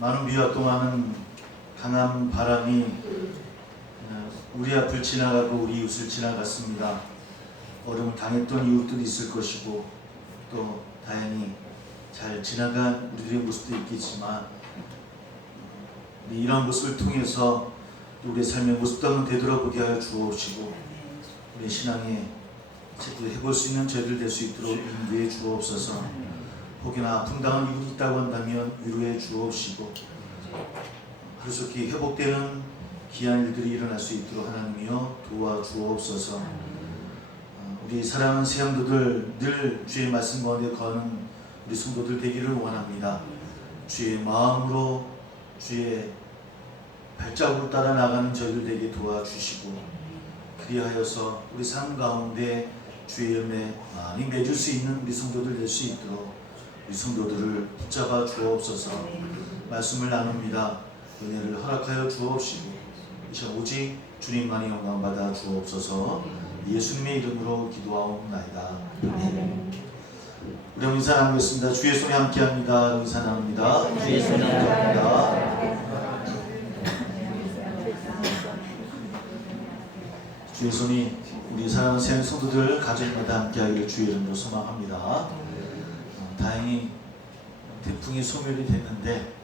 많은 비와 또 많은 강한 바람이 어, 우리 앞을 지나가고 우리 이웃을 지나갔습니다. 어려움을 당했던 이웃들이 있을 것이고 또 다행히 잘 지나간 우리들의 모습도 있겠지만 우리 이러한 모습을 통해서 우리의 삶의 모습도 한번 되돌아보게 하여 주옵시고 우리 신앙에 제대로 해볼 수 있는 저희들 될 수 있도록 인도해 주옵소서 혹여나 아픔 당한 이웃이 있다고 한다면 위로해 주옵시고 하루속히 회복되는 귀한 일들이 일어날 수 있도록 하나님이여 도와주옵소서. 어, 우리 사랑하는 세상도들 늘 주의 말씀 가운데 거하는 우리 성도들 되기를 원합니다. 주의 마음으로 주의 발자국을 따라 나가는 저희들 되게 도와주시고 그리하여서 우리 삶 가운데 주의 열매 많이 맺을 수 있는 우리 성도들 될 수 있도록 우리 성도들을 붙잡아 주옵소서. 말씀을 나눕니다. 은혜를 허락하여 주옵시고 이제 오직 주님만이 영광 받아 주옵소서. 예수님의 이름으로 기도하옵나이다. 아멘. 우리 인사 나누겠습니다. 주의 손에 함께합니다. 인사 나눕니다. 주의 손에 함께합니다. 주의 손이 우리 사랑하는 새 성도들 가정마다 함께하기를 주의 이름으로 소망합니다. 어, 다행히 태풍이 소멸이 됐는데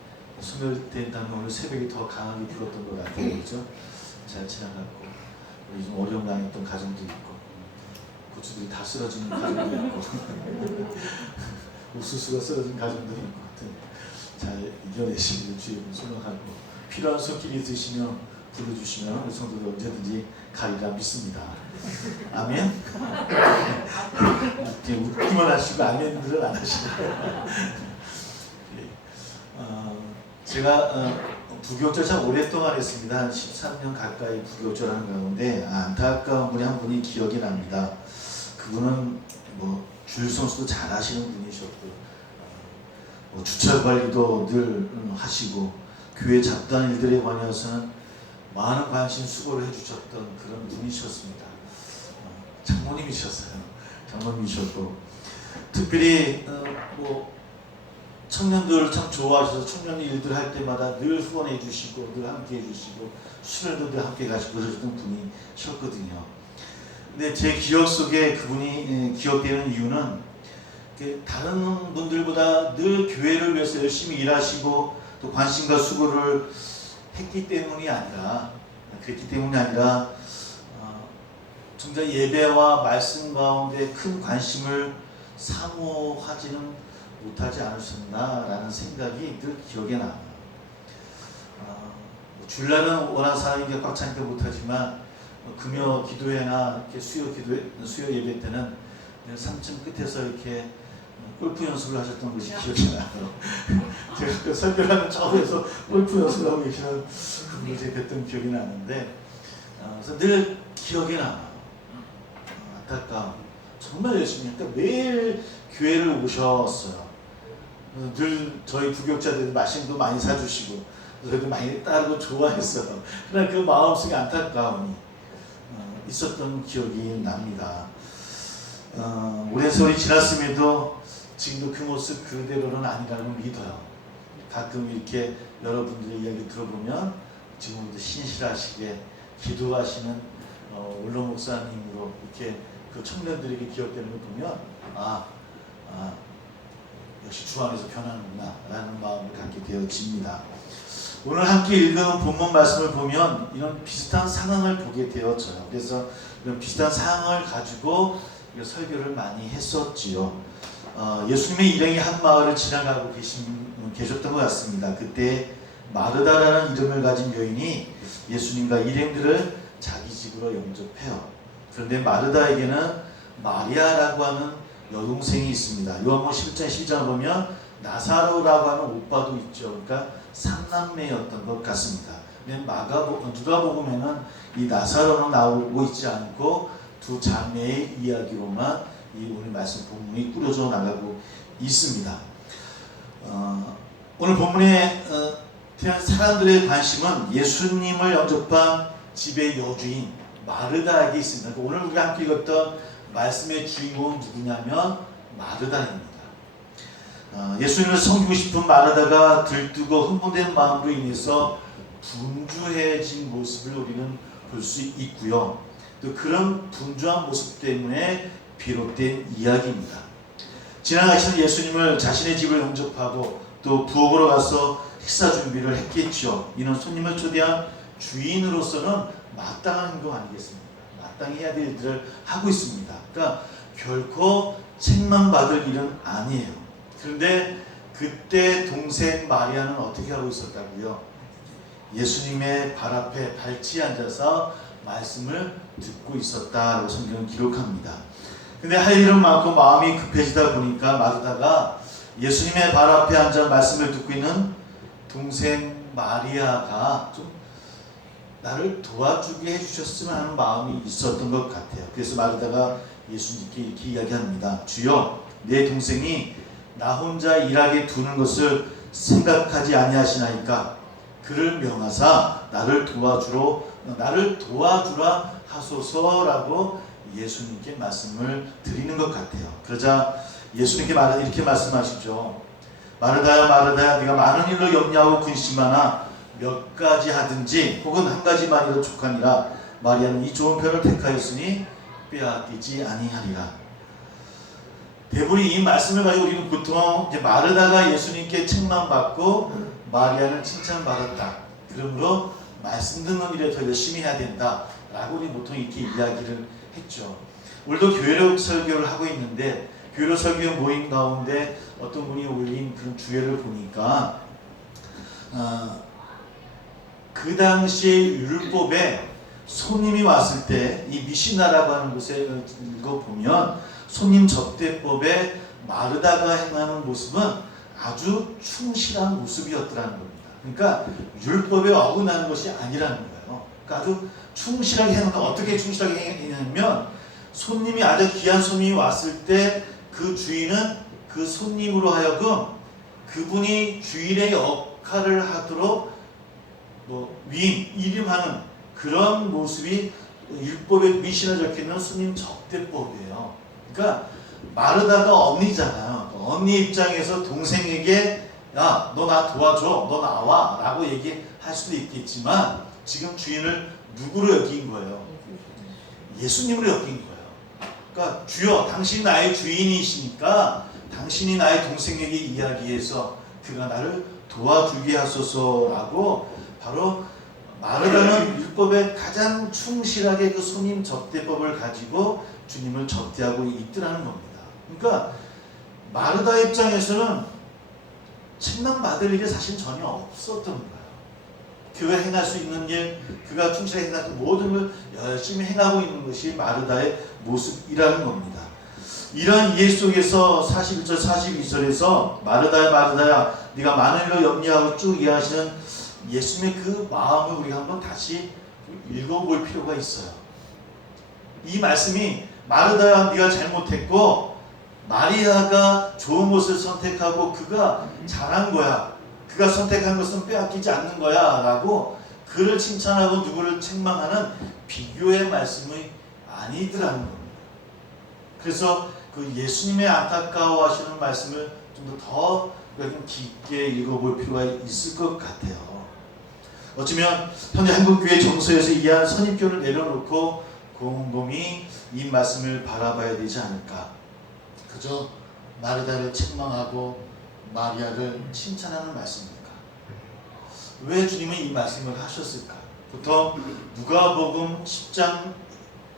소멸된다면 오늘 새벽에 더 강하게 불었던 것 같아요, 그렇죠? 잘 지나갔고. 우리 좀 어려움 당했던 가정도 있고. 고추들이 다 쓰러지는 가정도 있고. 옥수수가 쓰러진 가정도 있고. 잘 이겨내시기를 주의 이름으로 소망하고 필요한 손길이 있으시면 불러주시면 우리 성도들 언제든지 가리라 믿습니다. 아멘. 웃기만 하시고 아멘들은 안 하시고. 어, 제가 어, 부교육자 참 오랫동안 했습니다. 한 13년 가까이 부교육자를 하는 가운데 안타까운 분이 한 분이 기억이 납니다. 그분은 뭐 주일 선수도 잘 하시는 분이셨고 어, 뭐 주차 관리도 늘 음, 하시고 교회 잡다한 일들에 관해서는 많은 관심 수고를 해주셨던 그런 분이셨습니다. 어, 장모님이셨어요. 장모님이셨고 특별히 어, 뭐 청년들을 참 좋아하셔서 청년 일들 할 때마다 늘 후원해 주시고 늘 함께 해 주시고 수련도 늘 함께 가시고 그러셨던 분이셨거든요. 근데 제 기억 속에 그분이 예, 기억되는 이유는 이렇게 다른 분들보다 늘 교회를 위해서 열심히 일하시고 또 관심과 수고를 했기 때문이 아니라 그랬기 때문이 아니라 어, 정작 예배와 말씀 가운데 큰 관심을 사모하지는 못하지 않으셨나라는 생각이 늘 기억에 남아요. 어, 주일날은 워낙 사람이 꽉 차니까 못하지만 어, 금요 기도회나 수요 기도 수요 예배 때는 늘 3층 끝에서 이렇게 골프 연습을 하셨던 것이 기억이 나요. 제가 그 설교하는 저에서 골프 연습을 하고 계시는 그분을 제가 뵀던 기억이 나는데 어, 그래서 늘 기억에 남아요. 어, 안타까움. 정말 열심히 했니까 매일 교회를 오셨어요. 늘 저희 부교육자들 말씀도 많이 사주시고 저희도 많이 따르고 좋아했어요. 그러나 그 마음속에 안타까움이 어, 있었던 기억이 납니다. 어, 오랜 세월이 지났음에도 지금도 그 모습 그대로는 아니라는 걸 믿어요. 가끔 이렇게 여러분들의 이야기 들어보면 지금도 신실하시게 기도하시는 어, 울로 목사님으로 이렇게 그 청년들에게 기억되는 걸 보면 아, 아 역시 주 안에서 변하는구나 라는 마음을 갖게 되어집니다. 오늘 함께 읽은 본문 말씀을 보면 이런 비슷한 상황을 보게 되어져요. 그래서 이런 비슷한 상황을 가지고 이 설교를 많이 했었지요. 어, 예수님의 일행이 한 마을을 지나가고 계신, 계셨던 것 같습니다. 그때 마르다라는 이름을 가진 여인이 예수님과 일행들을 자기 집으로 영접해요. 그런데 마르다에게는 마리아라고 하는 여동생이 있습니다. 요한복음 10장 10장을 보면 나사로라고 하는 오빠도 있죠. 그러니까 삼남매였던 것 같습니다. 근데 마가복 누가복음에는 이 나사로는 나오고 있지 않고 두 자매의 이야기로만 이 오늘 말씀 본문이 꾸려져 나가고 있습니다. 어, 오늘 본문에 어, 태어난 사람들의 관심은 예수님을 영접한 집의 여주인 마르다에게 있습니다. 그러니까 오늘 우리가 함께 읽었던 말씀의 주인공은 누구냐면 마르다입니다. 어, 예수님을 섬기고 싶은 마르다가 들뜨고 흥분된 마음으로 인해서 분주해진 모습을 우리는 볼 수 있고요. 또 그런 분주한 모습 때문에 비롯된 이야기입니다. 지나가시는 예수님을 자신의 집을 영접하고 또 부엌으로 가서 식사 준비를 했겠죠. 이는 손님을 초대한 주인으로서는 마땅한 행동 아니겠습니까? 마땅히 해야 될 일들을 하고 있습니다. 그러니까 결코 책망받을 일은 아니에요. 그런데 그때 동생 마리아는 어떻게 하고 있었다고요? 예수님의 발 앞에 발치에 앉아서 말씀을 듣고 있었다라고 성경은 기록합니다. 근데 할 일은 많고 마음이 급해지다 보니까 마르다가 예수님의 발 앞에 앉아 말씀을 듣고 있는 동생 마리아가 좀 나를 도와주게 해주셨으면 하는 마음이 있었던 것 같아요. 그래서 마르다가 예수님께 이렇게 이야기합니다. 주여, 내 동생이 나 혼자 일하게 두는 것을 생각하지 아니하시나이까 그를 명하사 나를 도와주러 나를 도와주라 하소서라고 예수님께 말씀을 드리는 것 같아요. 그러자 예수님께 말 이렇게 말씀하시죠. 마르다야 마르다야 네가 많은 일로 염려하고 근심하나 몇 가지 하든지 혹은 한 가지만이라도 족하니라 마리아는 이 좋은 편을 택하였으니 빼앗기지 아니하리라. 대부분 이 말씀을 가지고 우리는 보통 이제 마르다가 예수님께 책망받고 마리아는 칭찬받았다. 그러므로 말씀 듣는 일에 더 열심히 해야 된다 라고 우리 보통 이렇게 이야기를 했죠. 오늘도 교회로 설교를 하고 있는데 교회로 설교 모임 가운데 어떤 분이 올린 그런 주례를 보니까 어, 그 당시의 율법에 손님이 왔을 때 이 미시나라고 하는 곳에 읽어보면 손님 접대법에 마르다가 행하는 모습은 아주 충실한 모습이었더라는 겁니다. 그러니까 율법에 어긋나는 것이 아니라는 거예요. 그러니까 아주 충실하게 해놓고 어떻게 충실하게 했냐면 손님이 아주 귀한 손님이 왔을 때 그 주인은 그 손님으로 하여금 그분이 주인의 역할을 하도록 뭐 위임, 이름하는 그런 모습이 율법에 미신에 적혀 있는 손님 접대법이에요. 그러니까 마르다가 언니잖아요. 언니 입장에서 동생에게 야, 너 나 도와줘, 너 나와 라고 얘기할 수도 있겠지만 지금 주인을 누구로 여긴 거예요? 예수님으로 여긴 거예요. 그러니까 주여, 당신 나의 주인이시니까 당신이 나의 동생에게 이야기해서 그가 나를 도와주게 하소서라고 바로 마르다는 율법에 가장 충실하게 그 손님 접대법을 가지고 주님을 접대하고 있더라는 겁니다. 그러니까 마르다 입장에서는 책망받을 일이 사실 전혀 없었던 거예요. 그가 행할 수 있는 일, 그가 충실하게 행할 모든 걸 열심히 행하고 있는 것이 마르다의 모습이라는 겁니다. 이러한 이해 속에서 41절, 42절에서 마르다야 마르다야 네가 많은 일로 염려하고 쭉 이해하시는 예수님의 그 마음을 우리가 한번 다시 읽어볼 필요가 있어요. 이 말씀이 마르다야 네가 잘못했고 마리아가 좋은 것을 선택하고 그가 잘한 거야. 그가 선택한 것은 빼앗기지 않는 거야. 라고 그를 칭찬하고 누구를 책망하는 비교의 말씀이 아니더라는 겁니다. 그래서 그 예수님의 안타까워하시는 말씀을 좀 더 깊게 읽어볼 필요가 있을 것 같아요. 어쩌면 현재 한국교회 정서에서 이해한 선입견을 내려놓고 곰곰이 이 말씀을 바라봐야 되지 않을까. 그저 마르다를 책망하고 마리아를 칭찬하는 말씀입니까? 왜 주님은 이 말씀을 하셨을까? 보통 누가복음 10장,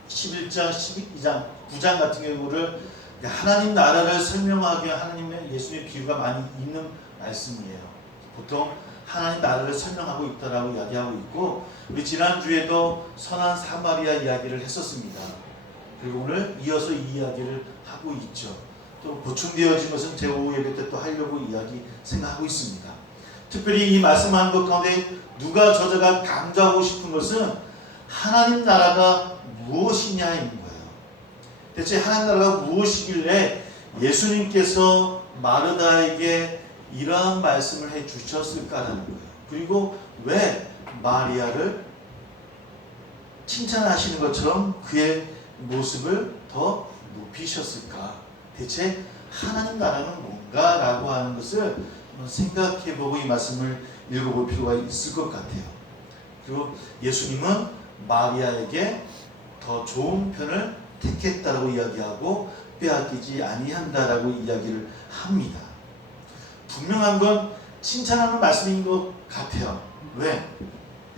11장, 12장, 9장 같은 경우를 하나님 나라를 설명하기 하나님의 예수님의 비유가 많이 있는 말씀이에요. 보통 하나님 나라를 설명하고 있다라고 이야기하고 있고 우리 지난주에도 선한 사마리아 이야기를 했었습니다. 그리고 오늘 이어서 이 이야기를 하고 있죠. 또 보충되어진 것은 제 오후 예배 때 또 하려고 이야기 생각하고 있습니다. 특별히 이 말씀한 것 가운데 누가 저자가 강조하고 싶은 것은 하나님 나라가 무엇이냐인 거예요. 대체 하나님 나라가 무엇이길래 예수님께서 마르다에게 이러한 말씀을 해 주셨을까라는 거예요. 그리고 왜 마리아를 칭찬하시는 것처럼 그의 모습을 더 높이셨을까? 대체 하나님 나라는 뭔가? 건가? 라고 하는 것을 생각해보고 이 말씀을 읽어볼 필요가 있을 것 같아요. 그리고 예수님은 마리아에게 더 좋은 편을 택했다라고 이야기하고 빼앗기지 아니한다라고 이야기를 합니다. 분명한 건 칭찬하는 말씀인 것 같아요. 왜?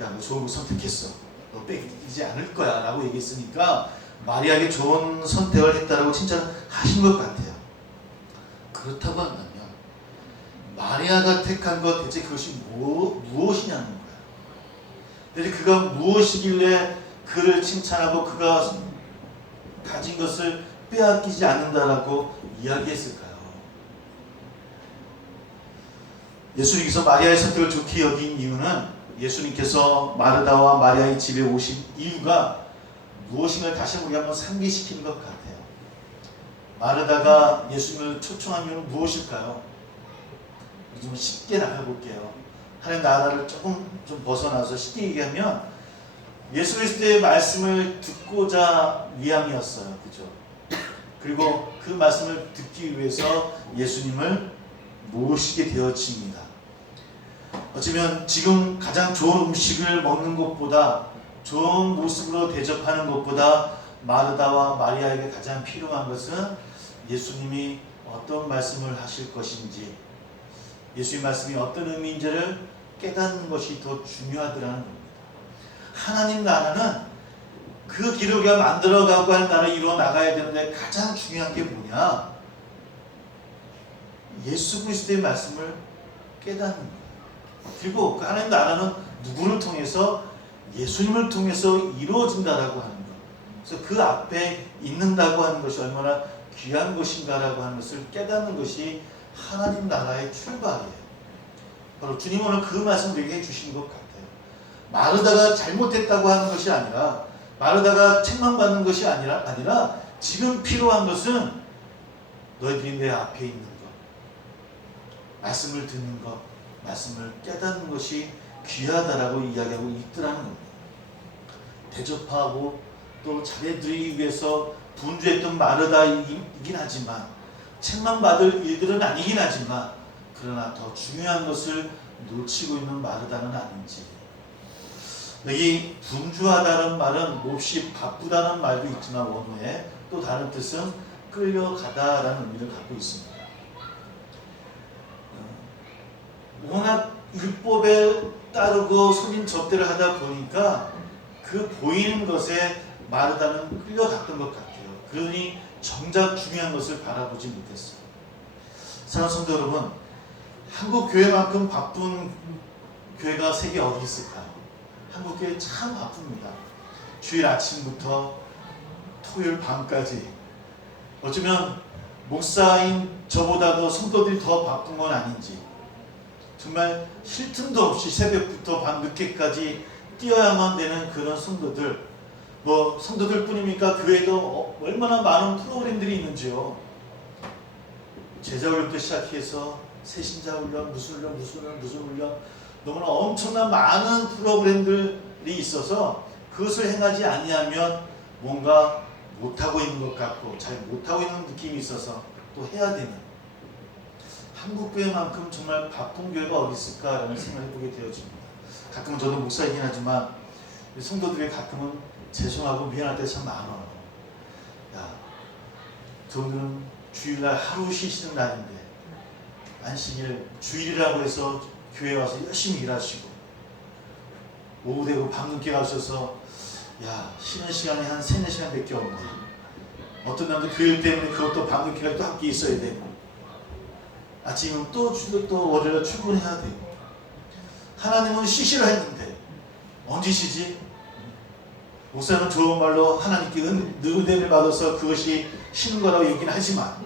야, 너 좋은 거 선택했어. 너 뺏기지 않을 거야. 라고 얘기했으니까 마리아에게 좋은 선택을 했다라고 칭찬하신 것 같아요. 그렇다고 한다면 마리아가 택한 것 대체 그것이 뭐, 무엇이냐는 거야. 대체 그가 무엇이길래 그를 칭찬하고 그가 가진 것을 빼앗기지 않는다라고 이야기했을까요? 예수님께서 마리아의 선택을 좋게 여긴 이유는 예수님께서 마르다와 마리아의 집에 오신 이유가 무엇인가 다시 우리 한번 상기시키는 것 같아요. 마르다가 예수님을 초청한 이유는 무엇일까요? 좀 쉽게 나가볼게요. 하나님 나라를 조금 좀 벗어나서 쉽게 얘기하면 예수 그리스도의 말씀을 듣고자 위함이었어요. 그죠? 그리고 그 말씀을 듣기 위해서 예수님을 모시게 되어집니다. 어쩌면 지금 가장 좋은 음식을 먹는 것보다 좋은 모습으로 대접하는 것보다 마르다와 마리아에게 가장 필요한 것은 예수님이 어떤 말씀을 하실 것인지 예수님 말씀이 어떤 의미인지를 깨닫는 것이 더 중요하더라는 겁니다. 하나님 나라는 그 길을 우리가 만들어가고 하는 나라를 이루어 나가야 되는데 가장 중요한 게 뭐냐? 예수 그리스도의 말씀을 깨닫는 거예요. 그리고 그 하나님 나라는 누구를 통해서 예수님을 통해서 이루어진다라고 하는 것. 그래서 그 앞에 있는다고 하는 것이 얼마나 귀한 것인가라고 하는 것을 깨닫는 것이 하나님 나라의 출발이에요. 바로 주님 오늘 그 말씀 우리에게 해주신 것 같아요. 마르다가 잘못했다고 하는 것이 아니라 마르다가 책망받는 것이 아니라 아니라 지금 필요한 것은 너희들이 내 앞에 있는 것, 말씀을 듣는 것, 말씀을 깨닫는 것이 귀하다라고 이야기하고 있더라는 겁니다. 대접하고 또 자네들이 위해서 분주했던 마르다이긴 하지만 책망받을 일들은 아니긴 하지만 그러나 더 중요한 것을 놓치고 있는 마르다는 아닌지 여기 분주하다는 말은 몹시 바쁘다는 말도 있지만 원어에 또 다른 뜻은 끌려가다라는 의미를 갖고 있습니다. 어, 워낙 율법에 따르고 속인 접대를 하다 보니까 그 보이는 것에 마르다는 끌려갔던 것 같아요. 그러니 정작 중요한 것을 바라보지 못했어요. 사랑하는 성도 여러분, 한국 교회만큼 바쁜 교회가 세계 어디 있을까요? 한국 교회 참 바쁩니다. 주일 아침부터 토요일 밤까지 어쩌면 목사인 저보다도 성도들이 더 바쁜 건 아닌지 정말 쉴 틈도 없이 새벽부터 밤 늦게까지 뛰어야만 되는 그런 성도들 뭐 성도들 뿐입니까? 교회도 어- 얼마나 많은 프로그램들이 있는지요. 제자 훈련부터 시작해서 새신자 훈련, 무슨 훈련, 무슨 훈련, 무슨 훈련 너무나 엄청난 많은 프로그램들이 있어서 그것을 행하지 아니하면 뭔가 못하고 있는 것 같고 잘 못하고 있는 느낌이 있어서 또 해야 되는 한국 교회만큼 정말 바쁜 교회가 어디 있을까라는 생각을 해보게 되어집니다. 가끔은 저도 목사이긴 하지만 성도들이 가끔은 죄송하고 미안할 때 참 많아요. 야, 저들은 주일날 하루 쉬시는 날인데 안식일 주일이라고 해서 교회 와서 열심히 일하시고 오후 되고 밤 늦게 가셔서 야 쉬는 시간이 한 세네 시간밖에 없네. 어떤 날도 교일 때문에 그것도 밤 늦게까지 또 함께 있어야 되고 아침은 또, 주- 또 월요일 출근해야 되고 하나님은 쉬시라 했는데 언제 쉬지? 목사는 좋은 말로 하나님께 은, 은혜를 받아서 그것이 쉬는 거라고 얘기는 하지만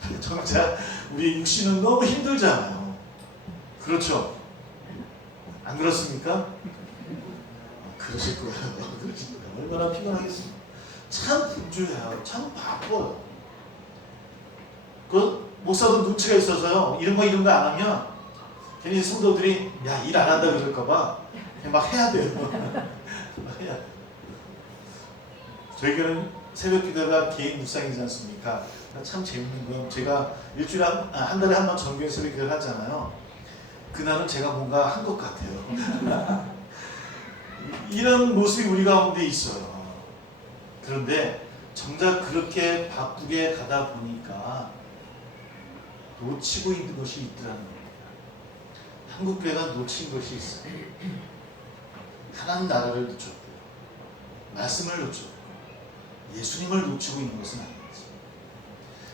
정작 우리 육신은 너무 힘들잖아요. 그렇죠? 안 그렇습니까? 그러실 거예요. 거예요. 얼마나 피곤하겠습니까? 참 분주해요. 참 바빠요. 그 목사도 눈치가 있어서요. 이런 거 이런 거 안 하면 괜히 성도들이 야 일 안 한다 그럴까봐 막 해야 돼요. 저희 교는 새벽 기도가 개인 묵상이지 않습니까? 참 재밌는 건 제가 일주일에 한, 아, 한 달에 한 번 정규 설교를 하잖아요. 그날은 제가 뭔가 한 것 같아요. 이런 모습이 우리 가운데 있어요. 그런데 정작 그렇게 바쁘게 가다 보니까 놓치고 있는 것이 있더라는 겁니다. 한국 교회가 놓친 것이 있어요. 하나님 나라를 놓쳤고요. 말씀을 놓쳤고 예수님을 놓치고 있는 것은 아니지.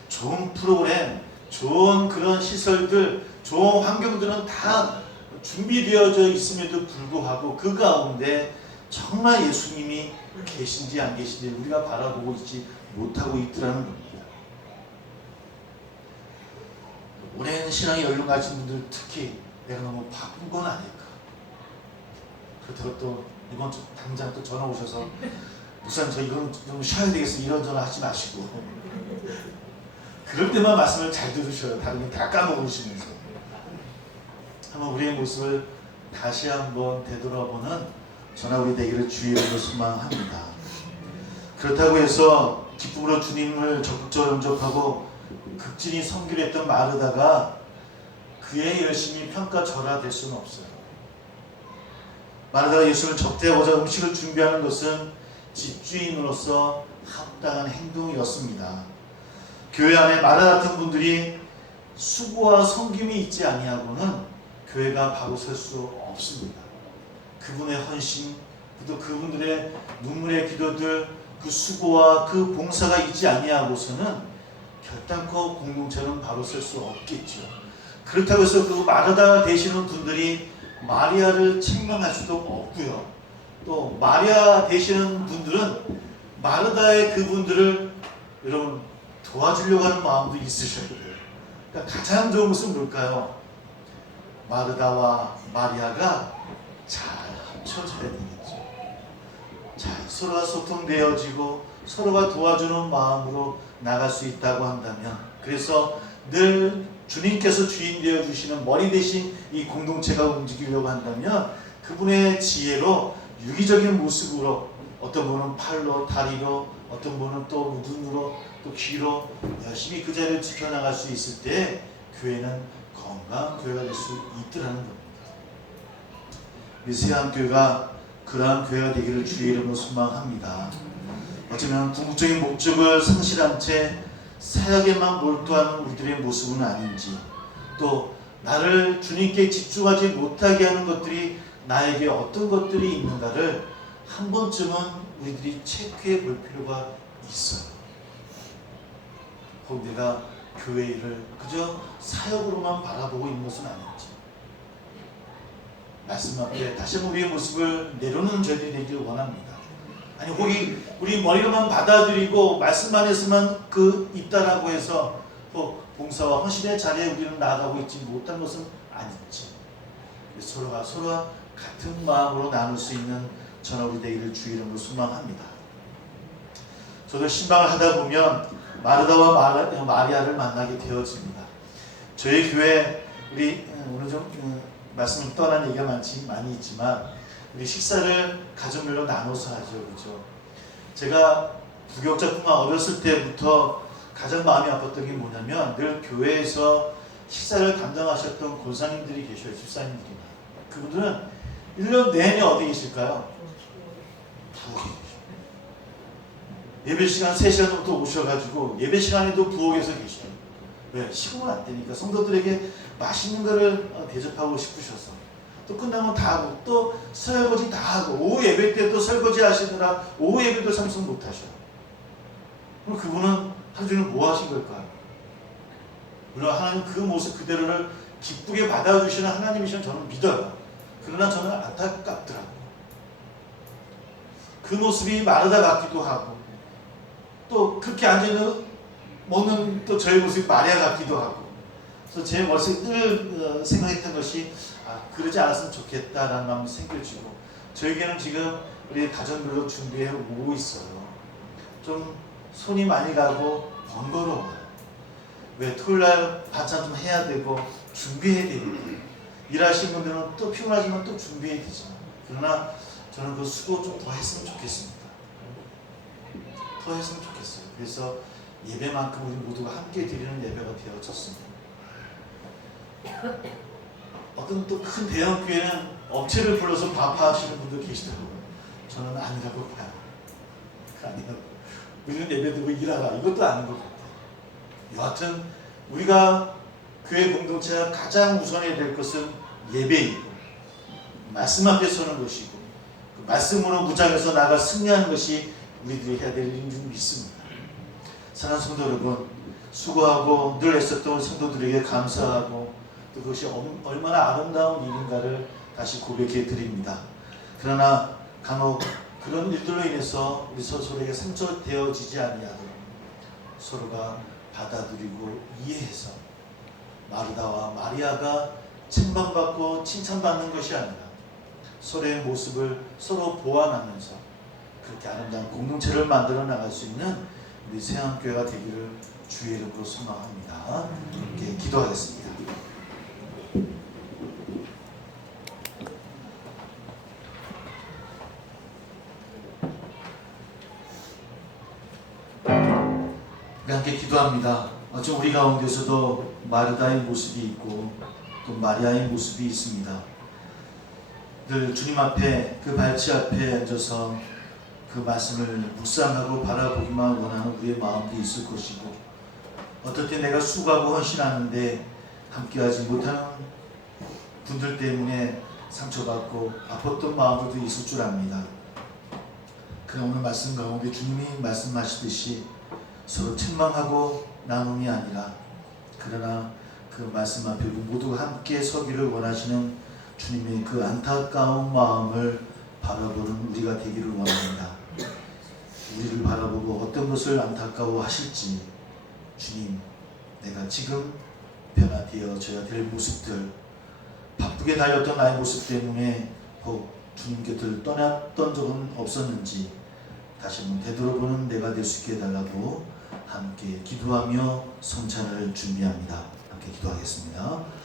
좋은 프로그램, 좋은 그런 시설들, 좋은 환경들은 다 준비되어져 있음에도 불구하고 그 가운데 정말 예수님이 계신지 안 계신지 우리가 바라보고 있지 못하고 있더라는 겁니다. 오랜 신앙에 연륜 가진 분들 특히 내가 너무 바쁜 건 아닐까. 그렇다고 또 이번 주 당장 또 전화 오셔서 목사님 저 이건 좀 쉬어야 되겠어 이런 전화 하지 마시고 그럴 때만 말씀을 잘 들으셔요. 다른 건다 까먹으시면서 한번 우리의 모습을 다시 한번 되돌아보는 전화 우리 되기를 주의 이름으로 소망합니다. 그렇다고 해서 기쁨으로 주님을 적극적으로 영접하고 극진히 섬기려 했던 마르다가 그의 열심이 평가절하될 수는 없어요. 마르다가 예수를 접대하고자 음식을 준비하는 것은 집주인으로서 합당한 행동이었습니다. 교회 안에 마르다 같은 분들이 수고와 섬김이 있지 아니하고는 교회가 바로 설 수 없습니다. 그분의 헌신, 또 그분들의 눈물의 기도들, 그 수고와 그 봉사가 있지 아니하고서는 결단코 공동체는 바로 설수 없겠죠. 그렇다고 해서 그 마르다 되시는 분들이 마리아를 책망할 수도 없고요. 또 마리아 되시는 분들은 마르다의 그분들을 여러분 도와주려고 하는 마음도 있으셔야 돼요. 그러니까 가장 좋은 것은 뭘까요? 마르다와 마리아가 잘 합쳐져야 되겠죠. 잘 서로가 소통되어지고 서로가 도와주는 마음으로 나갈 수 있다고 한다면 그래서 늘 주님께서 주인 되어 주시는 머리 대신 이 공동체가 움직이려고 한다면 그분의 지혜로 유기적인 모습으로 어떤 분은 팔로 다리로 어떤 분은 또 눈으로 또 귀로 열심히 그 자리를 지켜나갈 수 있을 때 교회는 건강한 교회가 될 수 있더라는 겁니다. 우리 세안교회가 그러한 교회가 되기를 주의 이름으로 소망합니다. 어쩌면 궁극적인 목적을 상실한 채 사역에만 몰두하는 우리들의 모습은 아닌지 또 나를 주님께 집중하지 못하게 하는 것들이 나에게 어떤 것들이 있는가를 한 번쯤은 우리들이 체크해 볼 필요가 있어요. 혹 내가 교회 일을 그저 사역으로만 바라보고 있는 것은 아닌지 말씀 앞에 다시 한번 우리의 모습을 내려놓는 저희들이 되기를 원합니다. 아니 혹이 우리 머리로만 받아들이고 말씀 안에서만 그 있다라고 해서 또 봉사와 헌신의 자리에 우리는 나아가고 있지 못한 것은 아니지. 서로가 서로가 같은 마음으로 나눌 수 있는 우리 되기를 주 이름으로 소망합니다. 저도 신방을 하다 보면 마르다와 마리아를 만나게 되어집니다. 저희 교회 우리 음, 오늘 좀 음, 말씀 떠난 얘기가 많지 많이 있지만 우리 식사를 가족별로 나눠서 하죠, 그렇죠? 제가 부교육자뿐만 어렸을 때부터 가장 마음이 아팠던 게 뭐냐면 늘 교회에서 식사를 담당하셨던 권사님들이 계셔요, 집사님들이나 그분들은 1년 내내 어디 계실까요? 부엌에 계셔요. 예배 시간 3시간 정도 오셔가지고 예배 시간에도 부엌에서 계셔요. 왜? 식으면 안 되니까 성도들에게 맛있는 거를 어, 대접하고 싶으셔서 또 끝나면 다 하고 또 설거지 다 하고 오후 예배 때 또 설거지 하시느라 오후 예배도 참석 못 하셔. 그럼 그분은 하루 종일 뭐 하신 걸까요? 물론 하나님 그 모습 그대로를 기쁘게 받아주시는 하나님이시면 저는 믿어요. 그러나 저는 안타깝더라고요. 그 모습이 마르다 같기도 하고 또 그렇게 앉아있는 먹는 또 저의 모습이 마리아 같기도 하고 그래서 제 머릿속에 늘 어, 생각했던 것이 아 그러지 않았으면 좋겠다라는 마음이 생겨지고 저에게는 지금 우리 가정별로 준비해 오고 있어요. 좀 손이 많이 가고 번거로워요. 왜 토요일 날 반찬 좀 해야 되고 준비해야 되고 일하시는 분들은 또 피곤하지만 또 준비해야 되잖아요. 그러나 저는 그 수고 좀 더 했으면 좋겠습니다. 더 했으면 좋겠어요. 그래서 예배만큼 우리 모두가 함께 드리는 예배가 되어졌습니다. 어떤 또 큰 대형 교회는 업체를 불러서 밥하시는 분도 계시더라고요. 저는 아니라고 봐요. 아니라고. 우리는 예배 드리고 일하라. 이것도 아닌 것 같아요. 여하튼 우리가 교회 공동체가 가장 우선해야 될 것은 예배이고 말씀 앞에 서는 것이고 그 말씀으로 무장해서 나가 승리하는 것이 우리들이 해야 될 일인 줄 믿습니다. 사랑하는 성도 여러분, 수고하고 늘 애썼던 성도들에게 감사하고 또 그것이 엄- 얼마나 아름다운 일인가를 다시 고백해 드립니다. 그러나 간혹 그런 일들로 인해서 우리 서로에게 상처되어지지 아니하도록 서로가 받아들이고 이해해서 마르다와 마리아가 책망받고 칭찬받는 것이 아니라 서로의 모습을 서로 보완하면서 그렇게 아름다운 공동체를 만들어 나갈 수 있는 우리 세안교회가 되기를 주의 이름으로 소망합니다. 함께 기도하겠습니다. 기도합니다. 어쩜 우리 가운데서도 마르다의 모습이 있고 또 마리아의 모습이 있습니다. 늘 주님 앞에 그 발치 앞에 앉아서 그 말씀을 묵상하고 바라보기만 원하는 우리의 마음도 있을 것이고 때 내가 수고하고 헌신하는데 함께하지 못하는 분들 때문에 상처받고 아팠던 마음들도 있을 줄 압니다. 그러나 오늘 말씀 가운데 주님이 말씀하시듯이 서로 책망하고 나눔이 아니라 그러나 그 말씀 앞에 모두가 함께 서기를 원하시는 주님의 그 안타까운 마음을 바라보는 우리가 되기를 원합니다. 우리를 바라보고 어떤 것을 안타까워 하실지 주님 내가 지금 변화되어져야 될 모습들 바쁘게 달렸던 나의 모습 때문에 혹 주님 곁을 떠났던 적은 없었는지 다시 한번 되돌아보는 내가 될 수 있게 해달라고 함께 기도하며 성찬을 준비합니다. 함께 기도하겠습니다.